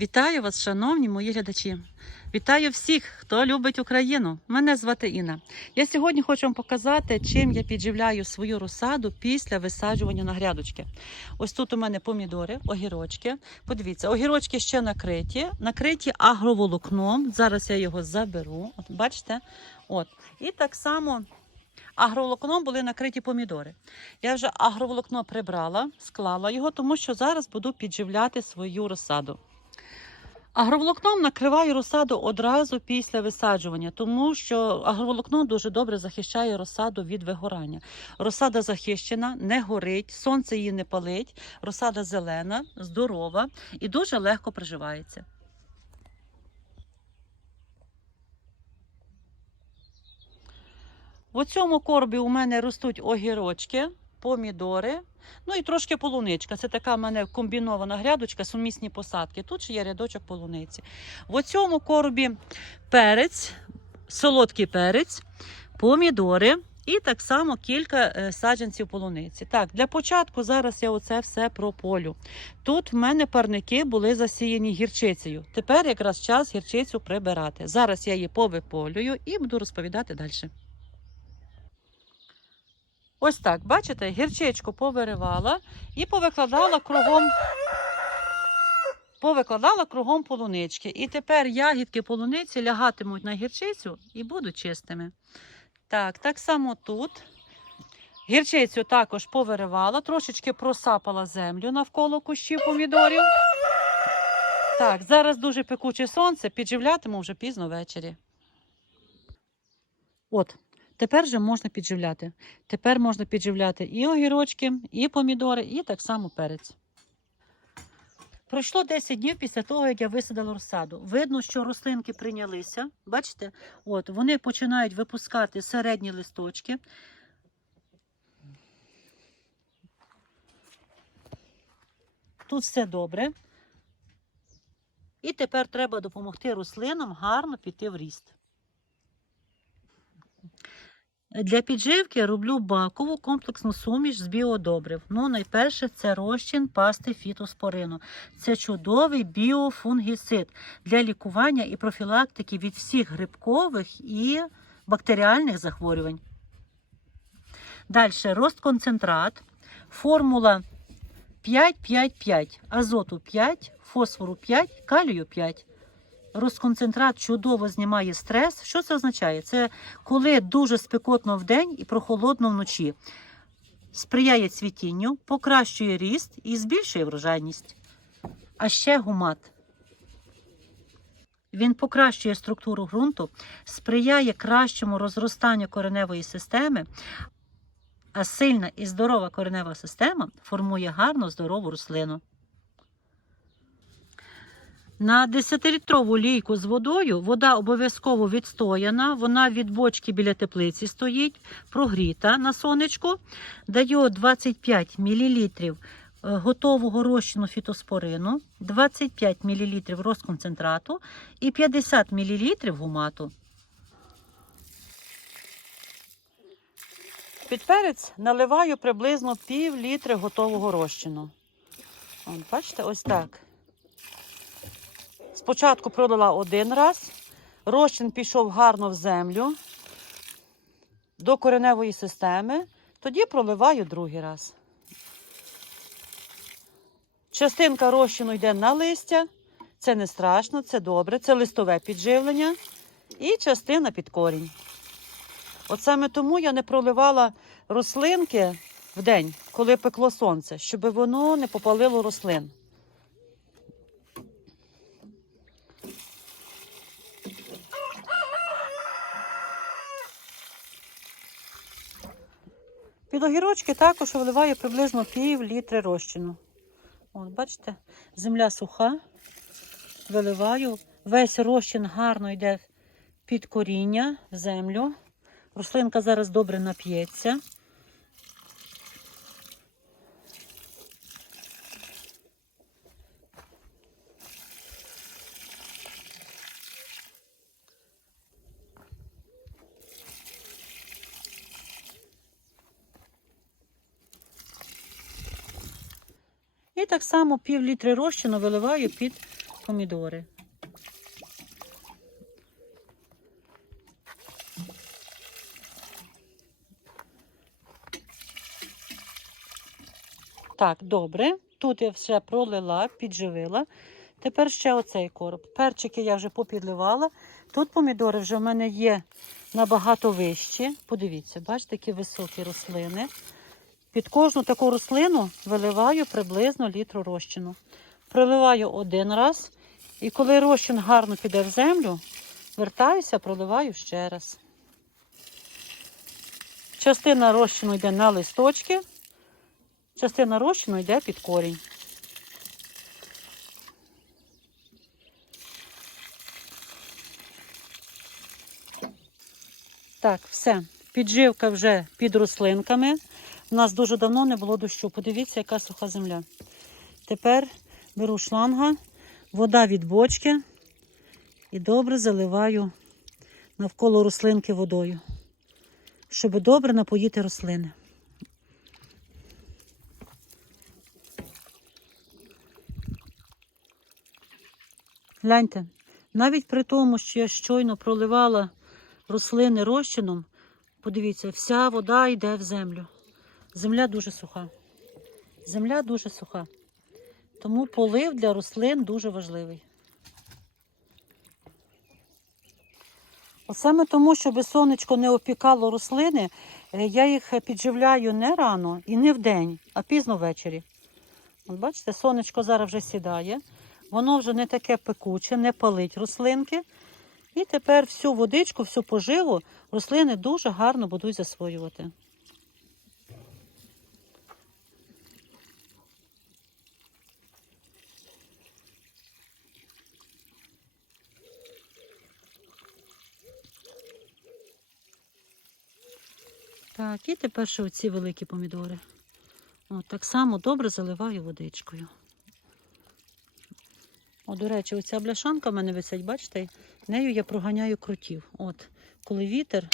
Вітаю вас, шановні мої глядачі. Вітаю всіх, хто любить Україну. Мене звати Інна. Я сьогодні хочу вам показати, чим я підживляю свою розсаду після висаджування на грядочки. Ось тут у мене помідори, огірочки. Подивіться, огірочки ще накриті, накриті агроволокном. Зараз я його заберу. От бачите? От. І так само агроволокном були накриті помідори. Я вже агроволокно прибрала, склала його, тому що зараз буду підживляти свою розсаду. Агроволокном накриваю розсаду одразу після висаджування, тому що агроволокно дуже добре захищає розсаду від вигорання. Розсада захищена, не горить, сонце її не палить, розсада зелена, здорова і дуже легко приживається. В цьому коробі у мене ростуть огірочки, помідори, ну і трошки полуничка. Це така в мене комбінована грядочка, сумісні посадки. Тут ще є рядочок полуниці. В цьому коробі перець, солодкий перець, помідори. І так само кілька е, саджанців полуниці. Так, для початку зараз я оце все прополю. Тут в мене парники були засіяні гірчицею. Тепер якраз час гірчицю прибирати. Зараз я її повиполюю і буду розповідати далі. Ось так, бачите, гірчичку повиривала і повикладала кругом. Повикладала кругом полунички. І тепер ягідки полуниці лягатимуть на гірчицю і будуть чистими. Так, так само тут. Гірчицю також повиривала, трошечки просапала землю навколо кущів помідорів. Так, зараз дуже пекуче сонце, підживлятиму вже пізно ввечері. От, Тепер вже можна підживляти. Тепер можна підживляти і огірочки, і помідори, і так само перець. Пройшло 10 днів після того, як я висадила розсаду. Видно, що рослинки прийнялися. Бачите? От, вони починають випускати середні листочки. Тут все добре. І тепер треба допомогти рослинам гарно піти в ріст. Для підживки роблю бакову комплексну суміш з біодобрив. Ну, найперше, це розчин пасти фітоспорину. Це чудовий біофунгіцид для лікування і профілактики від всіх грибкових і бактеріальних захворювань. Далі розконцентрат, формула 5-5-5, азоту 5, фосфору 5, калію 5. Розконцентрат чудово знімає стрес. Що це означає? Це коли дуже спекотно вдень і прохолодно вночі. Сприяє цвітінню, покращує ріст і збільшує врожайність. А ще гумат. Він покращує структуру ґрунту, сприяє кращому розростанню кореневої системи, а сильна і здорова коренева система формує гарну здорову рослину. На 10-літрову лійку з водою вода обов'язково відстояна, вона від бочки біля теплиці стоїть, прогріта на сонечку. Даю 25 мл готового розчину фітоспорину, 25 мл розконцентрату і 50 мл гумату. Під перець наливаю приблизно пів літри готового розчину. Бачите, ось так. Спочатку пролила один раз, розчин пішов гарно в землю до кореневої системи, тоді проливаю другий раз. Частинка розчину йде на листя, це не страшно, це добре, це листове підживлення і частина під корінь. От саме тому я не проливала рослинки в день, коли пекло сонце, щоб воно не попалило рослин. Огірочки також виливаю приблизно пів літри розчину. От, бачите, земля суха, виливаю. Весь розчин гарно йде під коріння в землю. Рослинка зараз добре нап'ється. І так само пів літри розчину виливаю під помідори. Так, добре. Тут я все пролила, підживила. Тепер ще оцей короб. Перчики я вже попідливала. Тут помідори вже в мене є набагато вищі. Подивіться, бачите, які високі рослини. Під кожну таку рослину виливаю приблизно літру розчину. Проливаю один раз, і коли розчин гарно піде в землю, вертаюся, проливаю ще раз. Частина розчину йде на листочки, частина розчину йде під корінь. Так, все. Підживка вже під рослинками. У нас дуже давно не було дощу. Подивіться, яка суха земля. Тепер беру шланга, вода від бочки і добре заливаю навколо рослинки водою, щоб добре напоїти рослини. Гляньте, навіть при тому, що я щойно проливала рослини розчином, подивіться, вся вода йде в землю. Земля дуже суха. Земля дуже суха. Тому полив для рослин дуже важливий. От саме тому, щоб сонечко не опікало рослини, е, я їх підживляю не рано і не вдень, а пізно ввечері. От бачите, сонечко зараз вже сідає, воно вже не таке пекуче, не палить рослинки. І тепер всю водичку, всю поживу рослини дуже гарно будуть засвоювати. Так, і тепер ще оці великі помідори. От, так само добре заливаю водичкою. О, до речі, оця бляшанка в мене висить, бачите? Нею я проганяю кротів. От, коли вітер,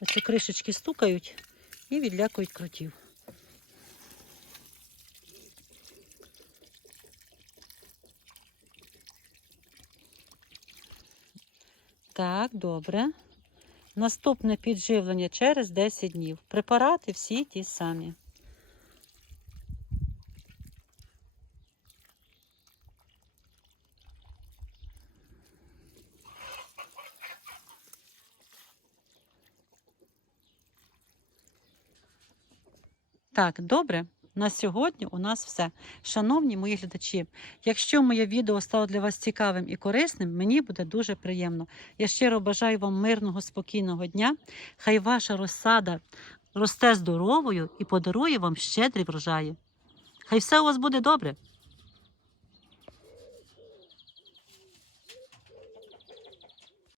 оці кришечки стукають і відлякують кротів. Так, добре. Наступне підживлення через 10 днів. Препарати всі ті самі. Так, добре. На сьогодні у нас все. Шановні мої глядачі, якщо моє відео стало для вас цікавим і корисним, мені буде дуже приємно. Я щиро бажаю вам мирного, спокійного дня. Хай ваша розсада росте здоровою і подарує вам щедрі врожаї. Хай все у вас буде добре.